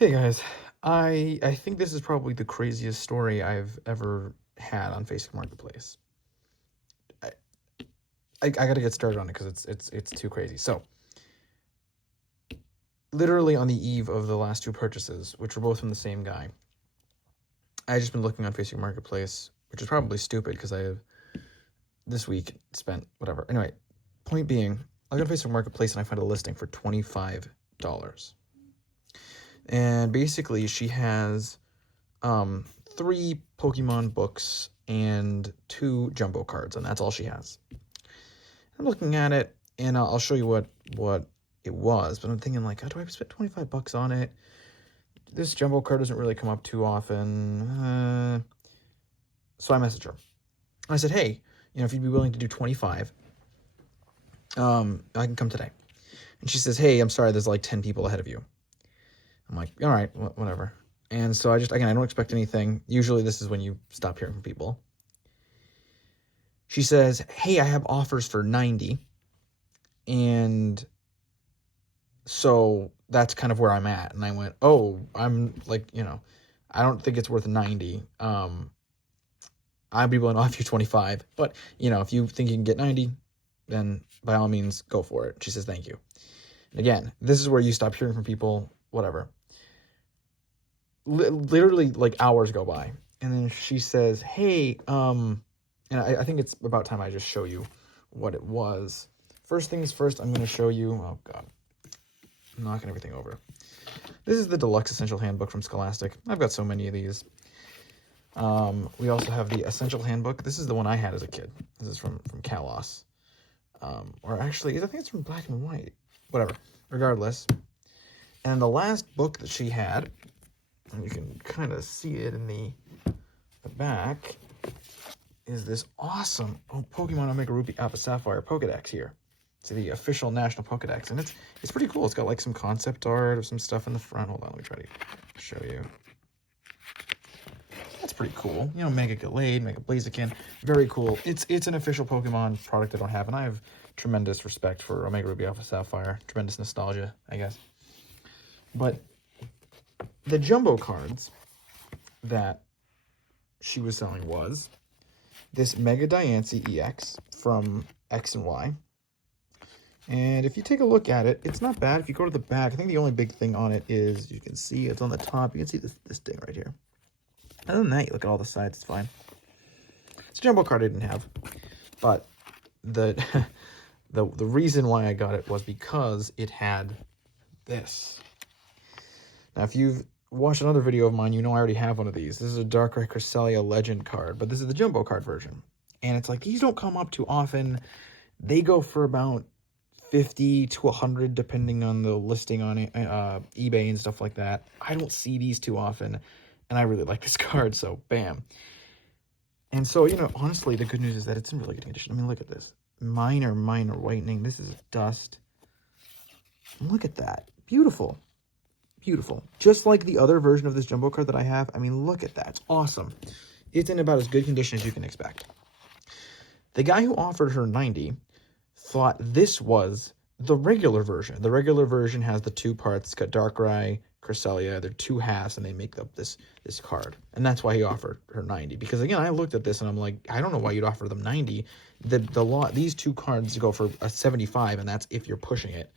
Hey guys, I think this is probably the craziest story I've ever had on Facebook Marketplace. I I gotta get started on it because it's too crazy. So, literally on the eve of the last two purchases, which were both from the same guy, I just been looking on Facebook Marketplace, which is probably stupid because I have this week spent whatever. Anyway, point being, I go to Facebook Marketplace and I find a listing for $25, and basically she has um, three Pokemon books and two jumbo cards, and that's all she has. I'm looking at it, and I'll show you what it was. But I'm thinking like, how do I spend $25 on it? This jumbo card doesn't really come up too often. So I messaged her. I said, hey, if you'd be willing to do 25, I can come today. And she says, hey, I'm sorry, there's like 10 people ahead of you. I'm like, all right, whatever. And so I don't expect anything. Usually this is when you stop hearing from people. She says, hey, I have offers for 90. And so that's kind of where I'm at. And I went, oh, I'm like, I don't think it's worth 90. I'd be willing to offer you 25. But, if you think you can get 90, then by all means, go for it. She says, thank you. And again, this is where you stop hearing from people, whatever. Literally like hours go by. And then she says, hey, and I think it's about time I just show you what it was. First things first, I'm going to show you, oh God, I'm knocking everything over. This is the Deluxe Essential Handbook from Scholastic. I've got so many of these. We also have the Essential Handbook. This is the one I had as a kid. This is from Kalos. Or actually, I think it's from Black and White. Whatever. Regardless. And the last book that she had, and you can kind of see it in the back, is this awesome Pokemon Omega Ruby Alpha Sapphire Pokedex here. It's the official national Pokedex, and it's pretty cool. It's got like some concept art of some stuff in the front. Hold on, let me try to show you. That's pretty cool. Mega Gallade, Mega Blaziken, very cool. It's an official Pokemon product I don't have, and I have tremendous respect for Omega Ruby Alpha Sapphire. Tremendous nostalgia, I guess. But the jumbo cards that she was selling was this Mega Diancie EX from X and Y. And if you take a look at it, it's not bad. If you go to the back, I think the only big thing on it is, you can see it's on the top. You can see this thing right here. Other than that, you look at all the sides, it's fine. It's a jumbo card I didn't have. But the the reason why I got it was because it had this. Now, if you've watched another video of mine, you know I already have one of these. This is a Darkrai Cresselia Legend card, but this is the jumbo card version. And it's like, these don't come up too often. They go for about 50 to 100 depending on the listing on eBay and stuff like that. I don't see these too often, and I really like this card, so bam. And so, honestly, the good news is that it's in really good condition. I mean, look at this. Minor whitening. This is dust. Look at that. Beautiful. Beautiful. Just like the other version of this jumbo card that I have. I mean, look at that. It's awesome. It's in about as good condition as you can expect. The guy who offered her 90 thought this was the regular version. The regular version has the two parts. It's got Darkrai, Cresselia. They're two halves, and they make up this card. And that's why he offered her 90. Because, again, I looked at this, and I'm like, I don't know why you'd offer them 90. These two cards go for a 75, and that's if you're pushing it.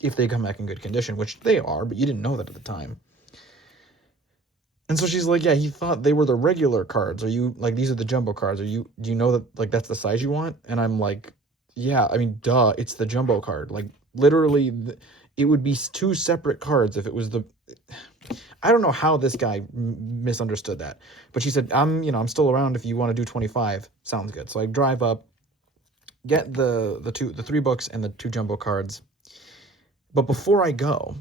If they come back in good condition, which they are, but you didn't know that at the time. And so she's like, yeah, he thought they were the regular cards. Are you, like, these are the jumbo cards. Do you know that, like, that's the size you want? And I'm like, yeah, I mean, duh, it's the jumbo card. Like, literally, it would be two separate cards if it was the... I don't know how this guy misunderstood that. But she said, I'm still around if you want to do 25. Sounds good. So I drive up, get the three books and the two jumbo cards. But before I go,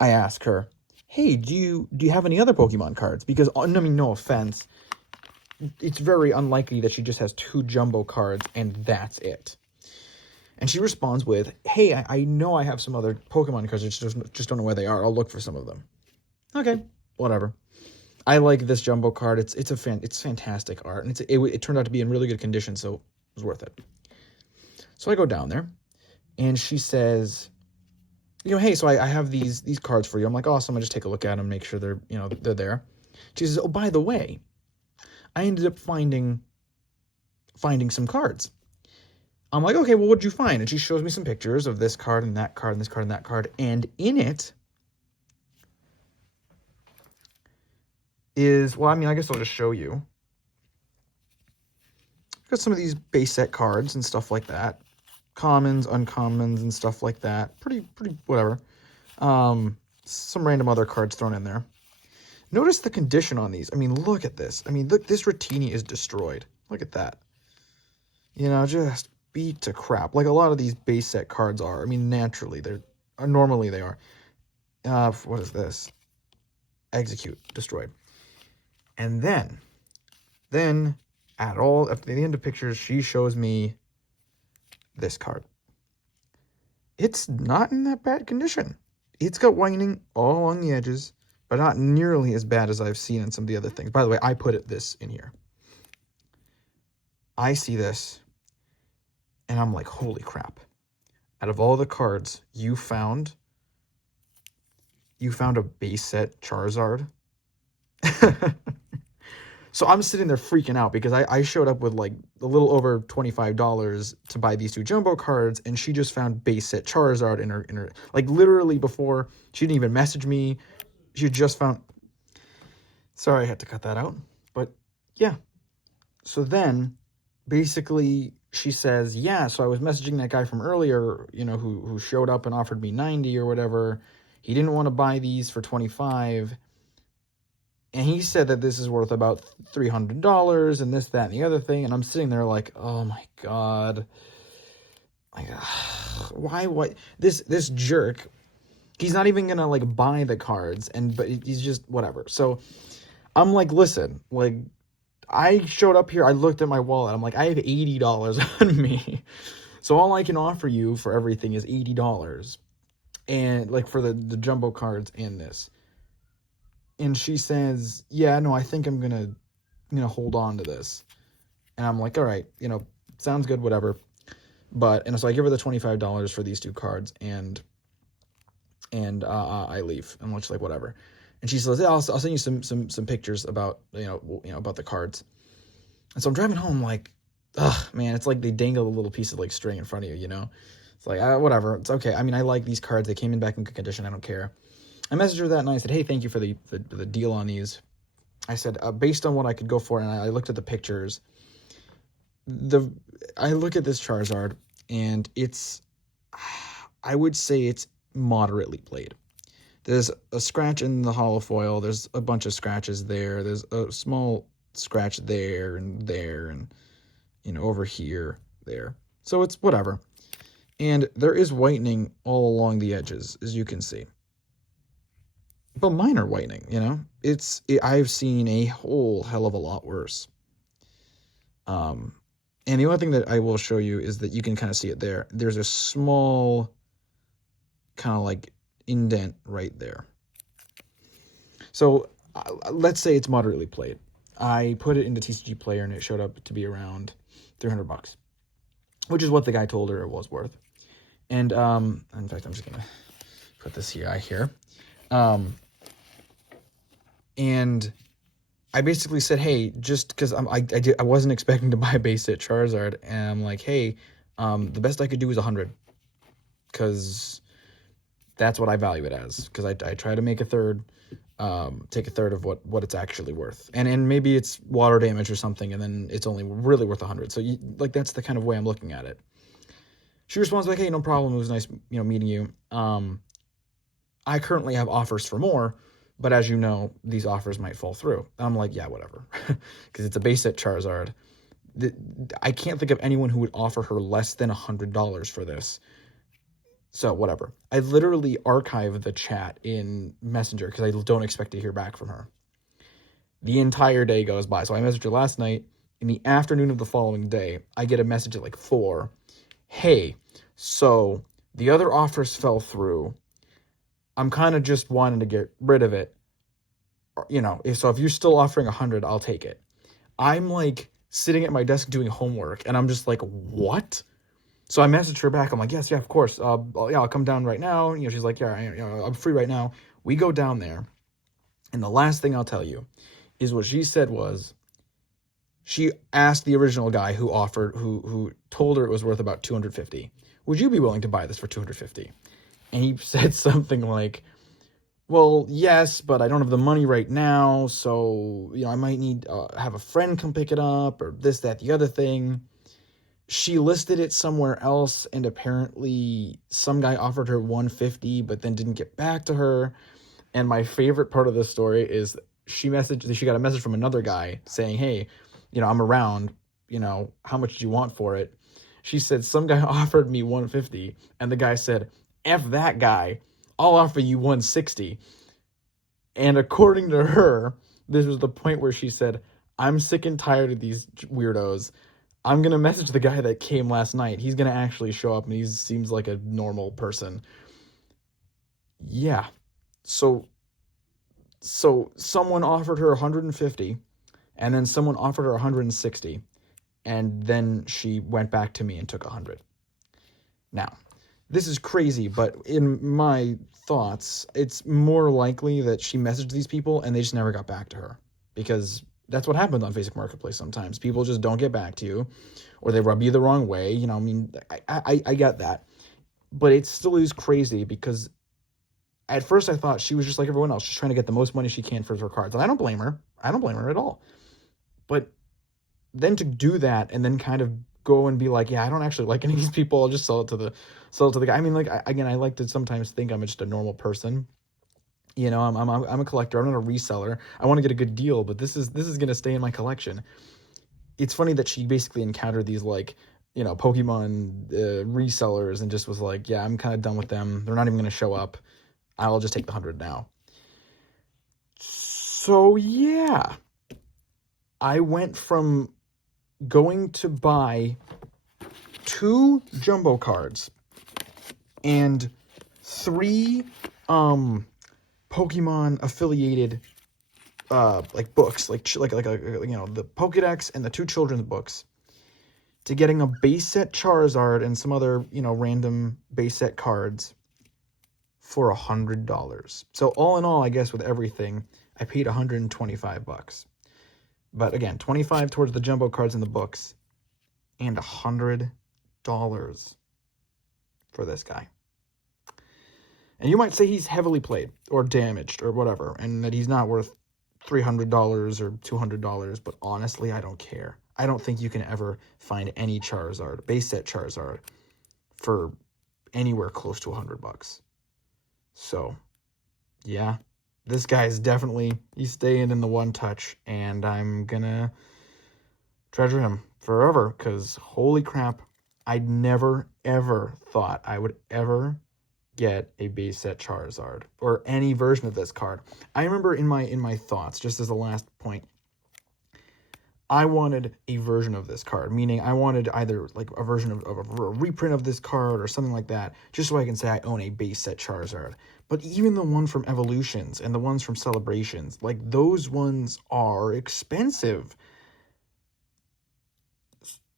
I ask her, hey, do you have any other Pokemon cards? Because, I mean, no offense, it's very unlikely that she just has two jumbo cards and that's it. And she responds with, hey, I know I have some other Pokemon cards, just don't know where they are. I'll look for some of them. Okay, whatever. I like this jumbo card. It's fantastic art, and it turned out to be in really good condition, so it was worth it. So I go down there, and she says, hey, so I have these cards for you. I'm like, awesome. I just take a look at them, make sure they're, they're there. She says, oh, by the way, I ended up finding some cards. I'm like, okay, well, what'd you find? And she shows me some pictures of this card and that card and this card and that card. And in it is, well, I mean, I guess I'll just show you. Got some of these base set cards and stuff like that. Commons, uncommons, and stuff like that. Pretty, whatever. Some random other cards thrown in there. Notice the condition on these. I mean, look at this. I mean, look, this Ratini is destroyed. Look at that. Just beat to crap. Like a lot of these base set cards are. I mean, normally they are. What is this? Execute, destroyed. And then at the end of pictures, she shows me this card. It's not in that bad condition. It's got whitening all along the edges, but not nearly as bad as I've seen in some of the other things. By the way, I put this in here. I see this, and I'm like, holy crap. Out of all the cards you found a base set Charizard. So I'm sitting there freaking out because I showed up with like a little over $25 to buy these two jumbo cards, and she just found base set Charizard in her like literally before. She didn't even message me. She just found. Sorry, I had to cut that out. But yeah. So then basically she says, yeah, so I was messaging that guy from earlier, who showed up and offered me 90 or whatever. He didn't want to buy these for 25. And he said that this is worth about $300 and this, that, and the other thing. And I'm sitting there like, oh my God. Like, why, what? This jerk, he's not even going to like buy the cards, but he's just whatever. So I'm like, listen, like I showed up here. I looked at my wallet. I'm like, I have $80 on me. So all I can offer you for everything is $80. And like for the jumbo cards and this. And she says, yeah, no, I think I'm going to hold on to this. And I'm like, all right, sounds good, whatever. And so I give her the $25 for these two cards, and I leave. I'm just like, whatever. And she says, yeah, I'll send you some pictures about, about the cards. And so I'm driving home like, ugh, man, it's like they dangle a little piece of like string in front of you, It's like, whatever. It's okay. I mean, I like these cards. They came in back in good condition. I don't care. I messaged her that night. I said, hey, thank you for the deal on these. I said, based on what I could go for, and I looked at the pictures, I look at this Charizard, and I would say it's moderately played. There's a scratch in the hollow foil. There's a bunch of scratches there. There's a small scratch there, and over here, there. So it's whatever. And there is whitening all along the edges, as you can see. But minor whitening, I've seen a whole hell of a lot worse. And the only thing that I will show you is that you can kind of see it there. There's a small kind of like indent right there. So let's say it's moderately played. I put it into TCG Player and it showed up to be around $300, which is what the guy told her it was worth. And in fact, I'm just gonna put this here. And I basically said, hey, just because I wasn't expecting to buy a base set Charizard, and I'm like, hey, the best I could do is 100, because that's what I value it as. Because I try to make a third, take a third of what it's actually worth, and maybe it's water damage or something, and then it's only really worth 100. So that's the kind of way I'm looking at it. She responds like, hey, no problem. It was nice, meeting you. I currently have offers for more. But as you know, these offers might fall through. I'm like, yeah, whatever. Because it's a base set Charizard. I can't think of anyone who would offer her less than $100 for this. So whatever. I literally archived the chat in Messenger because I don't expect to hear back from her. The entire day goes by. So I messaged her last night. In the afternoon of the following day, I get a message at like 4. Hey, so the other offers fell through. I'm kind of just wanting to get rid of it. So if you're still offering 100, I'll take it. I'm like sitting at my desk doing homework, and I'm just like, what? So I messaged her back. I'm like, yes, yeah, of course. Yeah, I'll come down right now. She's like, yeah, I'm free right now. We go down there. And the last thing I'll tell you is what she said was, she asked the original guy who told her it was worth about 250. Would you be willing to buy this for 250? And he said something like, well, yes, but I don't have the money right now, so, I might need have a friend come pick it up, or this, that, the other thing. She listed it somewhere else, and apparently some guy offered her 150, but then didn't get back to her. And my favorite part of this story is she got a message from another guy saying, hey, I'm around, how much do you want for it? She said, some guy offered me 150, and the guy said, F that guy, I'll offer you 160. And according to her, this was the point where she said, I'm sick and tired of these weirdos. I'm going to message the guy that came last night. He's going to actually show up, and he seems like a normal person. Yeah. So someone offered her 150, and then someone offered her 160, and then she went back to me and took 100. Now, this is crazy, but in my thoughts, it's more likely that she messaged these people and they just never got back to her, because that's what happens on Facebook Marketplace sometimes. People just don't get back to you, or they rub you the wrong way. I get that, but it still is crazy, because at first I thought she was just like everyone else, just trying to get the most money she can for her cards. And I don't blame her. I don't blame her at all. But then to do that and then kind of go and be like, yeah, I don't actually like any of these people. I'll just sell it to the guy. I mean, like, I like to sometimes think I'm just a normal person. I'm a collector. I'm not a reseller. I want to get a good deal, but this is going to stay in my collection. It's funny that she basically encountered these, like, Pokemon resellers and just was like, yeah, I'm kind of done with them. They're not even going to show up. I'll just take the 100 now. So, yeah. I went from going to buy 2 jumbo cards and 3 Pokemon affiliated like books, like the Pokédex and the 2 children's books, to getting a base set Charizard and some other, random base set cards for $100. So all in all, I guess with everything, I paid $125. But again, $25 towards the jumbo cards and the books, and $100 for this guy. And you might say he's heavily played or damaged or whatever, and that he's not worth $300 or $200, but honestly, I don't care. I don't think you can ever find any Charizard, base set Charizard, for anywhere close to $100. So, yeah, this guy's he's staying in the one touch, and I'm gonna treasure him forever, because holy crap, I never, ever thought I would ever get a base set Charizard or any version of this card. I remember in my thoughts, just as a last point, I wanted a version of this card, meaning I wanted either like a version of a reprint of this card or something like that, just so I can say I own a base set Charizard. But even the one from Evolutions and the ones from Celebrations, like, those ones are expensive.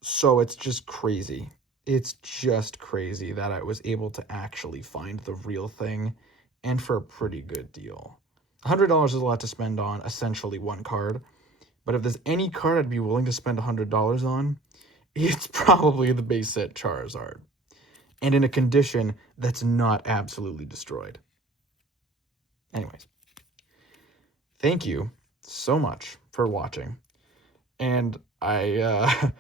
So it's just crazy. It's just crazy that I was able to actually find the real thing, and for a pretty good deal. $100 is a lot to spend on essentially one card. But if there's any card I'd be willing to spend $100 on, it's probably the base set Charizard. And in a condition that's not absolutely destroyed. Anyways, thank you so much for watching. And I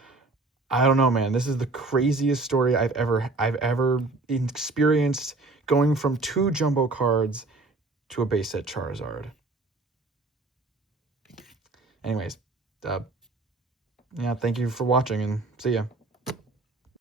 don't know, man. This is the craziest story I've ever experienced, going from 2 jumbo cards to a base set Charizard. Anyways, yeah, thank you for watching, and see ya.